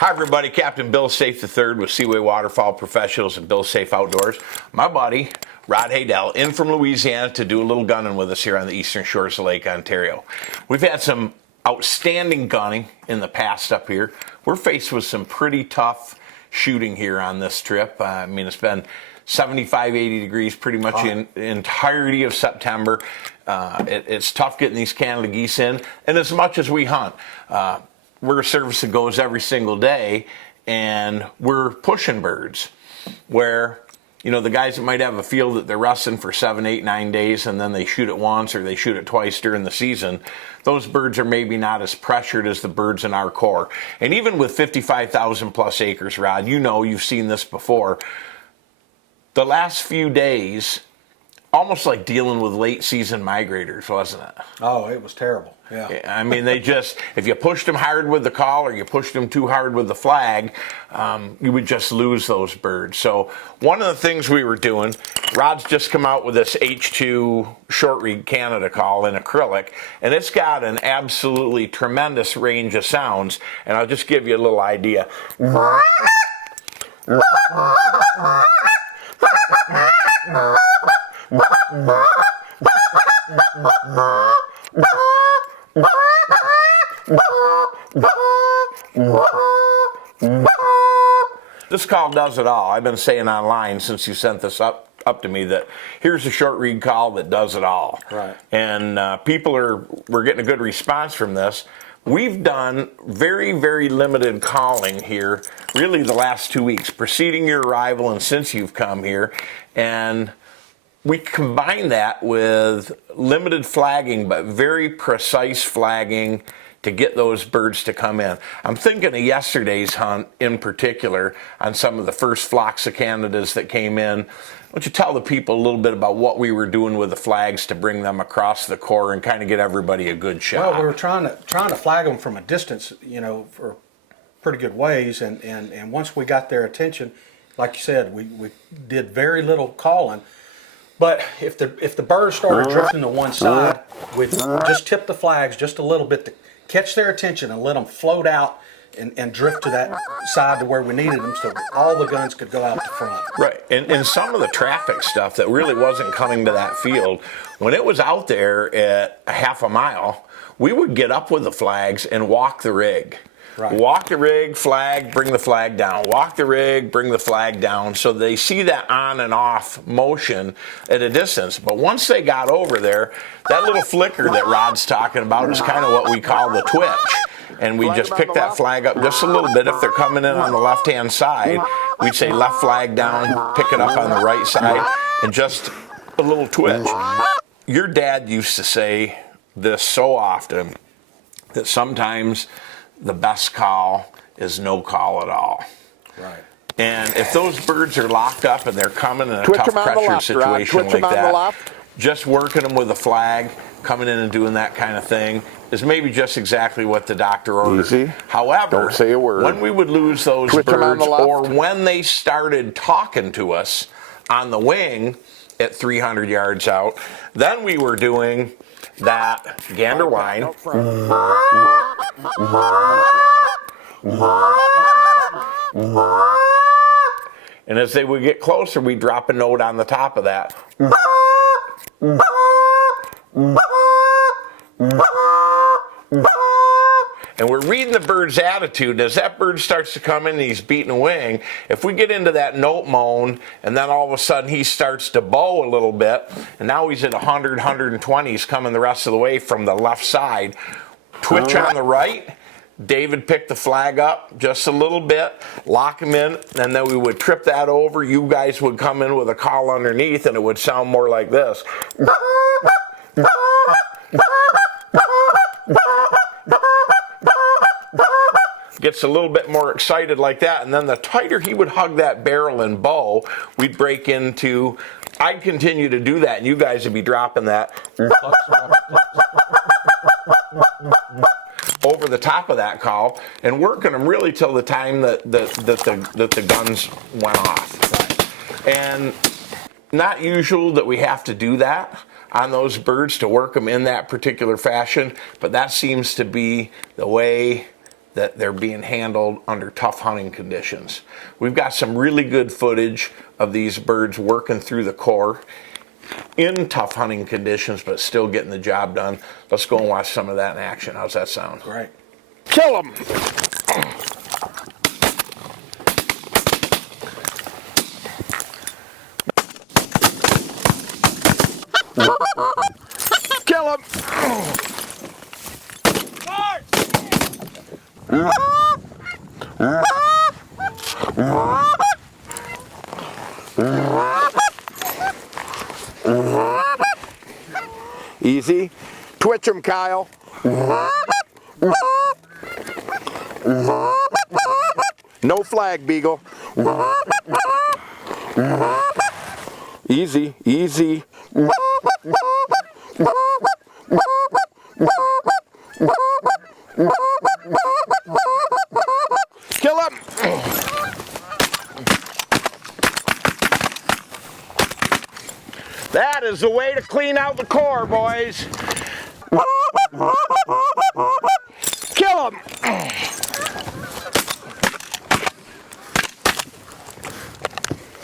Hi, everybody. Captain Bill Saiff III with Seaway Waterfowl Professionals and Bill Saiff Outdoors. My buddy, Rod Haydel, in from Louisiana to do a little gunning with us here on the eastern shores of Lake Ontario. We've had some outstanding gunning in the past up here. We're faced with some pretty tough shooting here on this trip. I mean, it's been 75, 80 degrees pretty much in the entirety of September. It's tough getting these Canada geese in. And as much as we hunt, we're a service that goes every single day, and we're pushing birds where, you know, the guys that might have a field that they're resting for 7, 8, 9 days, and then they shoot it once or they shoot it twice during the season, those birds are maybe not as pressured as the birds in our core. And even with 55,000 plus acres, Rod, you know, you've seen this before, the last few days, almost like dealing with late season migrators, wasn't it? Oh, it was terrible. Yeah. I mean, they just, if you pushed them hard with the call or you pushed them too hard with the flag, you would just lose those birds. So one of the things we were doing, Rod's just come out with this H2 short reed Canada call in acrylic, and it's got an absolutely tremendous range of sounds. And I'll just give you a little idea. This call does it all. I've been saying online since you sent this up to me that here's a short reed call that does it all. Right. And we're getting a good response from this. We've done very, very limited calling here, really the last 2 weeks, preceding your arrival and since you've come here. And we combine that with limited flagging, but very precise flagging to get those birds to come in. I'm thinking of yesterday's hunt in particular on some of the first flocks of Canadas that came in. Why don't you tell the people a little bit about what we were doing with the flags to bring them across the core and kind of get everybody a good shot? Well, we were trying to flag them from a distance, you know, for pretty good ways, and once we got their attention, like you said, we did very little calling. But if the birds started drifting to one side, we'd just tip the flags just a little bit to catch their attention and let them float out and drift to that side to where we needed them, so all the guns could go out the front. Right, and some of the traffic stuff that really wasn't coming to that field, when it was out there at a half a mile, we would get up with the flags and walk the rig. Right. Walk the rig, flag, bring the flag down. Walk the rig, bring the flag down. So they see that on and off motion at a distance. But once they got over there, that little flicker that Rod's talking about is kind of what we call the twitch. And we just pick that flag up just a little bit. If they're coming in on the left-hand side, we'd say left flag down, pick it up on the right side, and just a little twitch. Your dad used to say this so often that sometimes the best call is no call at all. Right. And if those birds are locked up and they're coming in a tough pressure situation like that, just working them with a flag, coming in and doing that kind of thing is maybe just exactly what the doctor ordered. Easy. However, Don't say a word. when we would lose those birds, or when they started talking to us on the wing at 300 yards out, then we were doing that gander whine. And as they would get closer, we'd drop a note on the top of that. And we're reading the bird's attitude. And as that bird starts to come in and he's beating a wing, if we get into that note moan and then all of a sudden he starts to bow a little bit, and now he's at 100, 120, he's coming the rest of the way from the left side, twitch on the right, David picked the flag up just a little bit, lock him in, and then we would trip that over. You guys would come in with a call underneath, and it would sound more like this. Gets a little bit more excited like that, and then the tighter he would hug that barrel and bow, we'd break into, I'd continue to do that, and you guys would be dropping that over the top of that call and working them really till the time that the guns went off. And not usual that we have to do that on those birds to work them in that particular fashion, but that seems to be the way that they're being handled under tough hunting conditions. We've got some really good footage of these birds working through the core in tough hunting conditions, but still getting the job done. Let's go and watch some of that in action. How's that sound? Great. Kill them! Kill him! Easy. Twitch him, Kyle. No flag, Beagle. Easy, easy. Kill him! That is the way to clean out the core, boys. Kill him!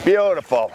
Beautiful.